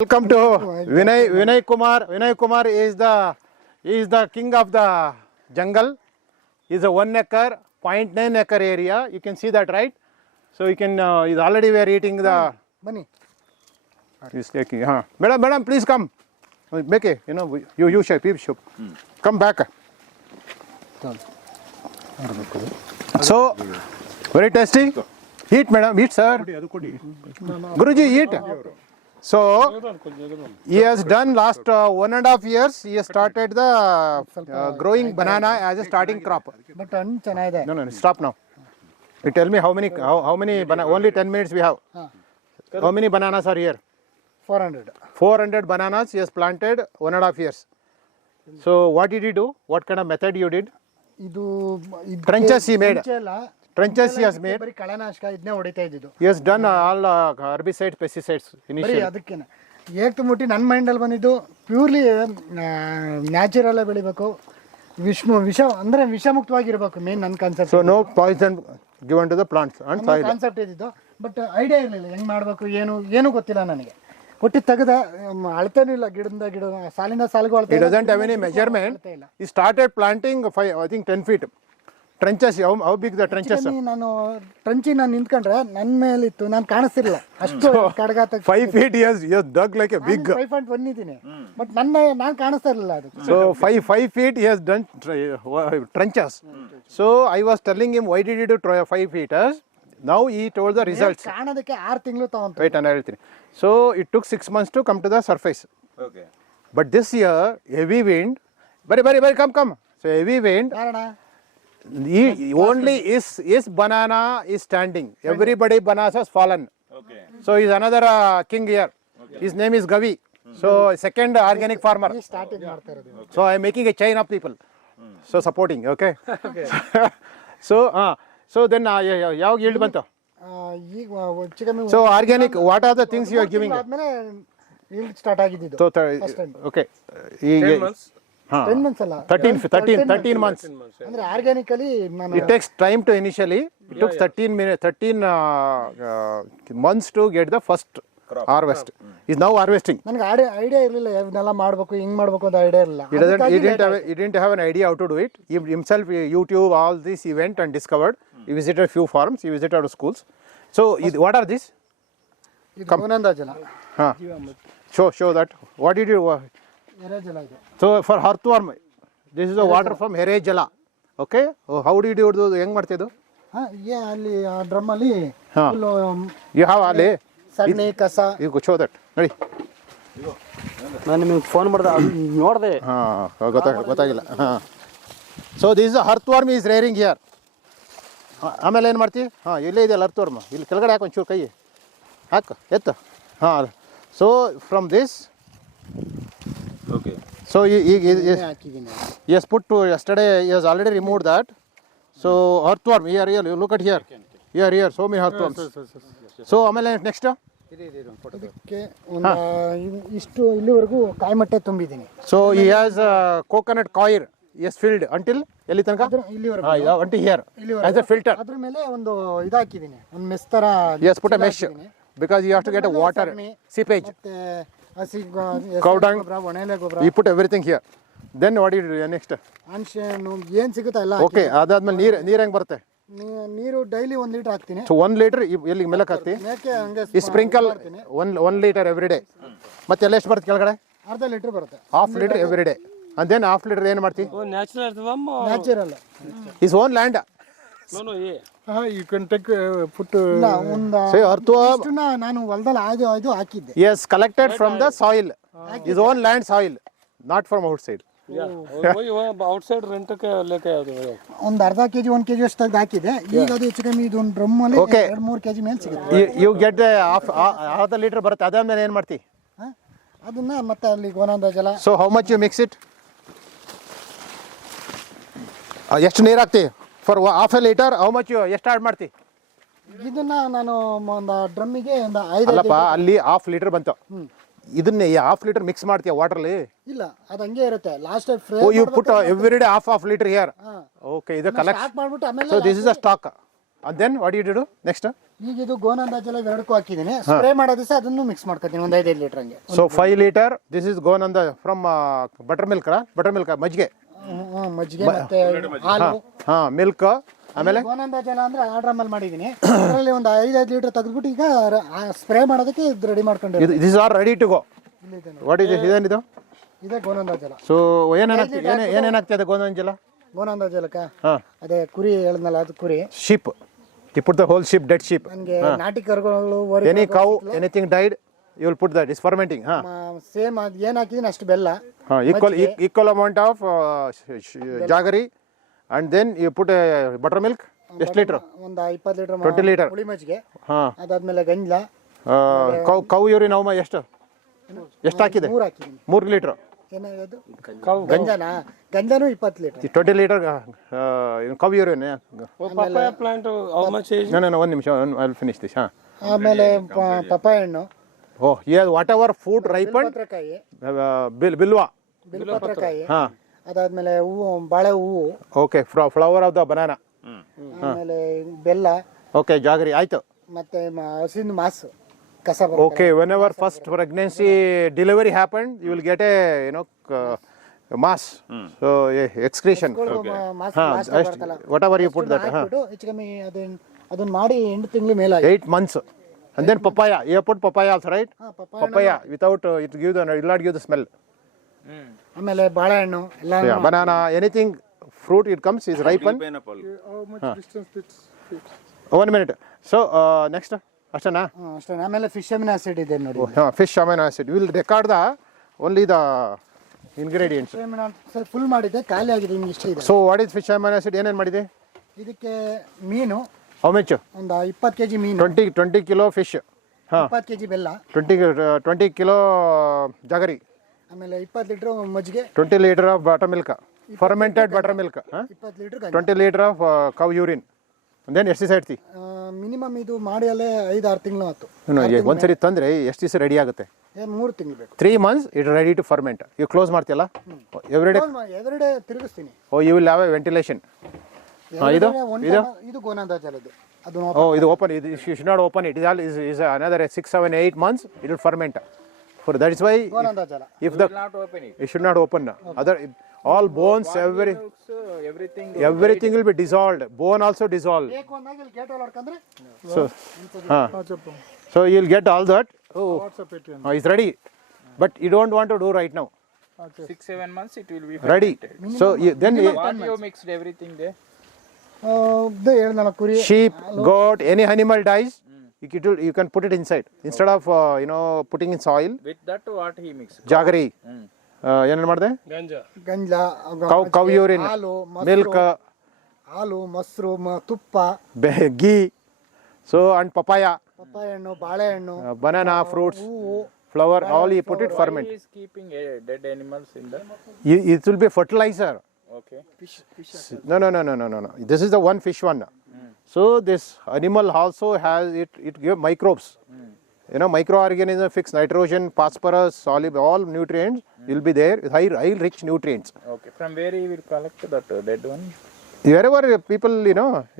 Welcome to Vinay Kumar. Vinay Kumar is the king of the jungle. Is a 1 acre, 0.9 acre area. You can see that, right? So you can. Is already we are eating the money. He's taking. Madam, please come. Make it. You shape. Come back. So very tasty. Eat, madam. Eat, sir. Guruji, eat. So he has done last 1.5 years. He has started the growing banana as a starting crop. But ಚೆನ್ನಾಗಿದೆ. No. Stop now. You tell me how many only 10 minutes we have. How many bananas are here? 400. 400 bananas he has planted 1.5 years. So what did he do? What kind of method you did? ಇದು Trenches he made. Trenches he has made. ಬರೀ ಕಳೆನಾಶಕ ಇದನ್ನೇ ಹೊಡಿತಾ ಇದ್ದಿದ್ದು. He has done all herbicides, pesticides ಬರೀ initially. ಅದಕ್ಕೇನೆ ಏಕ್ತುಮುಟ್ಟಿ ನನ್ನ ಮೈಂಡಲ್ಲಿ ಬಂದಿದ್ದು ಪ್ಯೂರ್ಲಿ ನ್ಯಾಚುರಲ್ ಬೆಳಿಬೇಕು, ವಿಷ ಅಂದ್ರೆ ವಿಷಮುಕ್ತವಾಗಿರ್ಬೇಕು ಮೇನ್ ನನ್ನ concept. So no poison given to the plants and soil. Concept ಇದ್ದಿದ್ದು. ಬಟ್ ಐಡಿಯಾ ಇರಲಿಲ್ಲ ಹೆಂಗ್ ಮಾಡಬೇಕು ಏನು ಗೊತ್ತಿಲ್ಲ ನನಗೆ. ಒಟ್ಟಿ ತೆಗೆದ ಅಳತೆನೂ ಇಲ್ಲ, ಗಿಡದಿಂದ ಗಿಡ ಸಾಲಿನ ಸಾಲಿಗೂ ಅಳತೆ. He doesn't have any measurement. He started planting I think 10 feet. Trenches, how big the trenches? ನಾನು ಟ್ರಂಚಿ ನಾನು ನಿಂತ್ಕೊಂಡ್ರೆ ನನ್ನ ಮೇಲಿತ್ತು, ನಾನು ಕಾಣಿಸ್ತಿರ್ಲಿಲ್ಲ ಅಷ್ಟು ಕಡಗಾತ. 5 feet he has dug like a big. 5.1 ಇದ್ದೀನಿ, ಬಟ್ ನಾನು ಕಾಣಿಸ್ತಾ ಇರಲಿಲ್ಲ ಅದು. So 5 feet he has done trenches. So I was telling him, why did you do 5 feet? Now he told the results. ಕಾಣೋದಕ್ಕೆ 6 ತಿಂಗಳು ತಗೊಂತ. Wait, and I will tell you. So it took 6 months to come to the surface. Okay. But this year, heavy wind. Very, come. So heavy wind. ಕಾರಣ Only his banana is standing. Everybody bananas has fallen. Okay. So he's another king here. Okay. His name is Gavi. So second organic farmer. Starting ಮಾಡ್ತಾ ಇರೋದು. So I'm making a chain of people. So supporting. Okay. So then ಯಾವಾಗ yield ಬಂತು? ಈಗ chicken. So organic, what are the things you are giving? ಆದ್ಮೇಲೆ yield start ಆಗಿದ್ದು. So okay. 10 months. 10 months ಅಲ್ಲ, 13 months. ಅಂದ್ರೆ organically ನಾನು. It takes time to initially. It took 13 months to get the first harvest. He's now harvesting. ನನಗೆ idea ಇರಲಿಲ್ಲ ಇವನ್ನೆಲ್ಲ ಮಾಡಬೇಕು, ಹಿಂಗ್ ಮಾಡಬೇಕು ಅಂತ ಐಡಿಯಾ ಇರಲಿಲ್ಲ. He didn't have an idea how to do it. He himself, YouTube, all this he went and discovered. He visited few farms. He visited schools. So what are these? ಇದು ಆನಂದ ಜಲ. Show that. What did you? ಎರೆಜಲ ಇದು. So for earthworm, this is the water from Herejala. Okay. How did you do? ಹೆಂಗ್ ಮಾಡ್ತಿದ್ದು? ಅಲ್ಲಿ drum ಅಲ್ಲಿ You have ಅಲ್ಲಿ ಸಗಣಿ ಕಸ. You show that. ನೋಡಿ. ನಾನು ನಿಮಗೆ ಫೋನ್ ಮಾಡಿದೆ, ನೋಡಿದೆ. ಗೊತ್ತಾಗಿಲ್ಲ. So this is a earthworm is rearing here. ಆಮೇಲೆ ಏನು ಮಾಡ್ತಿ? ಇಲ್ಲೇ ಇದೆಯಲ್ಲ earthworm. ಇಲ್ಲಿ ಕೆಳಗಡೆ ಹಾಕಿ ಒಂಚೂರು ಕೈ ಹಾಕು, ಎತ್ತು. So from this. Okay. So ಹಾಕಿದ್ದೀನಿ. he has put to yesterday. He has already removed that. So earthworm here. You look at here. Here. So many earthworms. So ಆಮೇಲೆ next. ಇದಕ್ಕೆ ಒಂದು ಇಷ್ಟು ಇಲ್ಲಿವರೆಗೂ ಕಾಯಿಮಟ್ಟೆ ತುಂಬಿದ್ದೀನಿ. So he has coconut coir. He has filled until ಎಲ್ಲಿ ತನಕ? ಇಲ್ಲಿವರೆಗೂ until here as a filter. ಅದ್ರ ಮೇಲೆ ಒಂದು ಇದು ಹಾಕಿದ್ದೀನಿ, ಒಂದು ಮೆಸ್ ತರ. He has put a mesh because you have to get a water seepage. ಮತ್ತೆ ಹಸಿ Cow dung. ಗೊಬ್ಬರ, ಒಣೆಲೆ ಗೊಬ್ಬರ. He put everything here. Then what did you do next? ಅನ್ಶೇನು ಏನ್ ಸಿಗುತ್ತಾ ಎಲ್ಲ Okay, ಅದಾದ್ಮೇಲೆ ನೀರು ಹೆಂಗ್ ಬರುತ್ತೆ? ನೀರು ಡೈಲಿ 1 ಲೀಟರ್ ಹಾಕ್ತೀನಿ. So 1 liter ಎಲ್ಲಿ ಮೇಲಕ್ಕೆ ಹಾಕ್ತಿ? ಮೇಕೆ ಹಂಗೆ ಈ ಸ್ಪ್ರಿಂಕಲ್ 1 liter every day. ಮತ್ತೆ ಎಲ್ಲ ಎಷ್ಟು ಬರುತ್ತೆ ಕೆಳಗಡೆ? ಅರ್ಧ ಲೀಟರ್ ಬರುತ್ತೆ. Half liter every day. And then half liter ಏನು ಮಾಡ್ತಿ? Natural. His own land. You can take put. ಒಂದು So earthworm ನಾನು ಹೊಲದಲ್ಲಿ ಇದು ಹಾಕಿದ್ದೆ. he has collected from the soil. His own land soil, not from outside. Outside ರೆಂಟಕ್ಕೆ ಲೆಕ್ಕ ಯಾವುದು? ಒಂದು ಅರ್ಧ ಕೆಜಿ 1 ಕೆಜಿ ಅಷ್ಟು ತೆಗೆದು ಹಾಕಿದೆ. ಈಗ ಅದು ಹೆಚ್ಚು ಕಮ್ಮಿ ಇದು ಒಂದು ಡ್ರಮ್ ಅಲ್ಲಿ 2-3 ಕೆಜಿ ಮೇಲೆ ಸಿಗುತ್ತೆ. You get half the liter ಬರುತ್ತೆ. ಅದಾದ್ಮೇಲೆ ಏನು ಮಾಡ್ತಿ? ಅದನ್ನ ಮತ್ತೆ ಅಲ್ಲಿ ಗೋನಾಂದ ಜಲ. So how much you mix it? ಎಷ್ಟು ನೀರು ಹಾಕ್ತಿ? For half a liter how much ಎಷ್ಟು ಆಡ್ ಮಾಡ್ತಿ? ಇದನ್ನ ನಾನು ಒಂದು ಡ್ರಮ್ಮಿಗೆ ಒಂದು 5. ಅಲ್ಲಪ್ಪ, ಅಲ್ಲಿ half liter ಬಂತು. ಇದನ್ನ half liter ಮಿಕ್ಸ್ ಮಾಡ್ತೀಯ ವಾಟರ್ಲಿ? ಇಲ್ಲ, ಅದು ಹಂಗೆ ಇರುತ್ತೆ. Last you put every day half liter here. Okay, ಇದು ಕಲೆಕ್ಟ್ ಸ್ಟಾರ್ಟ್ ಮಾಡ್ಬಿಟ್ಟು ಆಮೇಲೆ. So this is a stock. And then what do you do next? ಈಗ ಇದು ಗೋನಂದ ಜಲ ಎರಡಕ್ಕೂ ಹಾಕಿದ್ದೀನಿ. ಸ್ಪ್ರೇ ಮಾಡೋ ದಿವಸ ಅದನ್ನು ಮಿಕ್ಸ್ ಮಾಡ್ಕೊತೀನಿ ಒಂದು 5 ಲೀಟರ್ ಹಂಗೆ. So 5 liter. This is Gonanda from buttermilk, ಮಜ್ಜಿಗೆ. ಮಜ್ಜಿಗೆ ಮತ್ತೆ ಹಾಲು. ಮಿಲ್ಕ್. ಆಮೇಲೆ ಗೋನಂದ ಜಲ ಅಂದ್ರೆ ಆ ಡ್ರಮ್ಮಲ್ಲಿ ಮಾಡಿದ್ದೀನಿ. ಅದರಲ್ಲಿ ಒಂದು 5 ಲೀಟರ್ ತೆಗೆದ್ಬಿಟ್ಟು ಈಗ ಸ್ಪ್ರೇ ಮಾಡೋದಕ್ಕೆ ಇದು ರೆಡಿ ಮಾಡ್ಕೊಂಡಿದ್ದೀನಿ. These are ready to go. What is this? ಇದೇನಿದು? ಇದೇ ಗೋನಂದ ಜಲ. ಸೊ ಏನೇನಾಗ್ತದೆ ಗೋನಂದ ಜಲ? ಗೋನಂದ ಜಲಕ ಅದೇ ಕುರಿ ಹೇಳಿದ್ನಲ್ಲ ಅದು ಕುರಿ. Sheep. You put the whole sheep, dead sheep. ನನಗೆ ನಾಟಿ ಕರುಗಳು, Any cow, anything died, you will put that. It's fermenting. Same ಅದು ಏನು ಹಾಕಿದ್ದೀನಿ ಅಷ್ಟು ಬೆಲ್ಲ. Equal amount of jaggery, and then you put a buttermilk. ಎಷ್ಟು ಲೀಟರ್? ಒಂದು 20 ಲೀಟರ್ 20 ಲೀಟರ್ ಹುಳಿ ಮಜ್ಜಿಗೆ. ಅದಾದ್ಮೇಲೆ ಗಂಜಲ. ಕೌ ಯೂರಿನ್ ಅವಮ ಎಷ್ಟು ಹಾಕಿದೆ? 3 ಹಾಕಿದ್ದೀನಿ. 3 ಲೀಟರ್. ಏನಾಗೋದು? ಗಂಜನೂ 20 litre. 20 litre cow urine. papaya plant how much age? No, one ನಿಮಿಷ, I will finish this. ಆಮೇಲೆ ಪಪ್ಪಾಯ ಹಣ್ಣು. Oh, yes, whatever food ripened. ಪತ್ರಕಾಯಿ. ಬಿಲ್ವಾ. ಬಿಲ್ಪತ್ರಕಾಯಿ. ಅದಾದ್ಮೇಲೆ ಹೂವು, ಬಾಳೆ ಹೂವು. Okay, flower of the banana. ಆಮೇಲೆ ಬೆಲ್ಲ. Okay, jaggery ಆಯ್ತು. ಮತ್ತೆ ಹಸಿನ ಮಾಸು ಕಸ. Okay, whenever first pregnancy delivery happened, you will get a mass. So excretion. Whatever you put that. ಹೆಚ್ಚು ಕಮ್ಮಿ ಅದನ್ನ ಮಾಡಿ 8 ತಿಂಗಳ ಮೇಲೆ 8 months. And then papaya. You put papaya also, right? Papaya without it will not give the smell. ಆಮೇಲೆ ಬಾಳೆಹಣ್ಣು ಎಲ್ಲ. Yeah, banana, anything fruit it comes is ripened. How much distance it fits? 1 minute. So next. ಅಷ್ಟೇನಾ? ಅಷ್ಟೇ. ಆಮೇಲೆ fish amino acid ಇದೆ ನೋಡಿ. Fish amino acid. We will record only the ingredients. Full ಮಾಡಿದೆ, ಖಾಲಿ ಆಗಿದೆ, ಇನ್ನು ಇಷ್ಟೇ ಇದೆ. So what is fish amino acid? ಏನೇನು ಮಾಡಿದೆ? ಇದಕ್ಕೆ ಮೀನು. How much? ಒಂದು 20 kg ಮೀನು. 20 kilo fish. 20 kg ಬೆಲ್ಲ. 20 kilo jaggery. ಆಮೇಲೆ 20 ಲೀಟರ್ ಮಜ್ಜಿಗೆ. 20 liter of buttermilk. Fermented buttermilk. 20 litre. 20 liter of cow urine. And then ಎಷ್ಟು ದಿವಸ ಇಡ್ತಿ? ಮಿನಿಮಮ್ ಇದು ಮಾಡಿ ಅಲ್ಲೇ 5-6 ತಿಂಗಳು ಆಯ್ತು. ಒಂದ್ಸರಿ ತಂದ್ರೆ ಎಷ್ಟು ದಿವಸ ರೆಡಿ ಆಗುತ್ತೆ? 3 ತಿಂಗಳು ಬೇಕು. 3 months it ready to ferment. You close ಮಾಡ್ತೀಯಲ್ಲ ಎವ್ರಿಡೇ? ಎವ್ರಿಡೇ ತಿರುಗಿಸ್ತೀನಿ. Oh, you will have a ventilation. ಇದು ಗೋನಂದ ಜಲದ್ದು. ಅದು ಇದು ಓಪನ್. ಇದು you should not open it. It is another 6, 7, 8 months it will ferment. For that is why Gonanda ಜಲ. if the you should not open. Other all bones, everything will be dissolved. Bone also dissolved. ಬೇಕು ಅಂದಾಗ ಇಲ್ಲಿ gate ಒಳಗೆ ಹಾಕಂದ್ರೆ so you'll get all that. It's ready, but you don't want to do right now. 6-7 months it will be Ready. So then what you mixed everything there? ಇದು ಹೇಳಿದ್ನಲ್ಲ ಕುರಿ. sheep, goat, any animal dies, you can put it inside instead of putting in soil. With that what he mixed? Jaggery. ಏನೇನು ಮಾಡಿದೆ? ಗಂಜಲ, cow urine, ಹಾಲು, milk, ಹಾಲು, ಮೊಸರು, ತುಪ್ಪ, ghee. So and papaya, papaya ಹಣ್ಣು, ಬಾಳೆಹಣ್ಣು, banana, fruits, flower, all you put it ferment. He is keeping dead animals in the. It will be fertilizer. Okay. No. This is the one fish one. So this animal also has it give microbes. Microorganisms fix nitrogen, phosphorus, all nutrients will be there. High rich nutrients. Okay. From where he will collect that dead one? Wherever people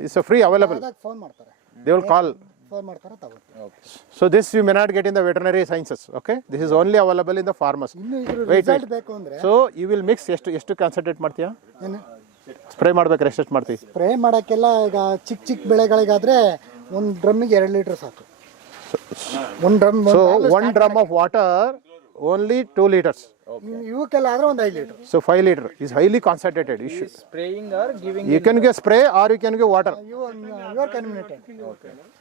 it's a free available. Phone ಮಾಡ್ತಾರೆ. They will call. Phone ಮಾಡ್ತಾರೆ, ತಗೋತಾರೆ. Okay. So this you may not get in the veterinary sciences. Okay, this is only available in the farmers. ಇನ್ನು ಇದ್ರ Wait. Result ಬೇಕು ಅಂದ್ರೆ So you will mix ಎಷ್ಟು concentrate ಮಾಡ್ತೀಯಾ? ಏನು ಸ್ಪ್ರೇ ಮಾಡ್ಬೇಕಾದ್ರೆ ಎಷ್ಟು ಮಾಡ್ತೀವಿ? ಸ್ಪ್ರೇ ಮಾಡೋಕ್ಕೆಲ್ಲ ಈಗ ಚಿಕ್ಕ ಬೆಳೆಗಳಿಗಾದ್ರೆ ಒಂದು ಡ್ರಮ್ಮಿಗೆ 2 ಲೀಟರ್ ಸಾಕು. ಒಂದು drum. So 1 drum of water only 2 liters. ಇವಕ್ಕೆಲ್ಲ ಆದ್ರೆ ಒಂದು 5 litre. So 5 liter is highly concentrated. He is spraying or giving? You can give spray or you can give water. You are convenient.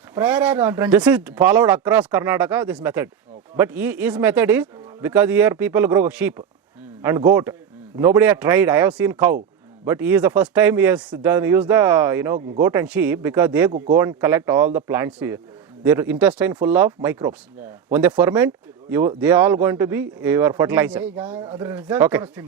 Sprayer or drench. This is followed across Karnataka, this method. But his method is because here people grow sheep and goat. Nobody had tried. I have seen cow, but he is the first time he has used the goat and sheep because they go and collect all the plants here. Their intestine full of microbes. When they ferment, they are all going to be your fertilizer. ಈಗ ಅದರ result Okay. ತೋರಿಸ್ತೀನಿ.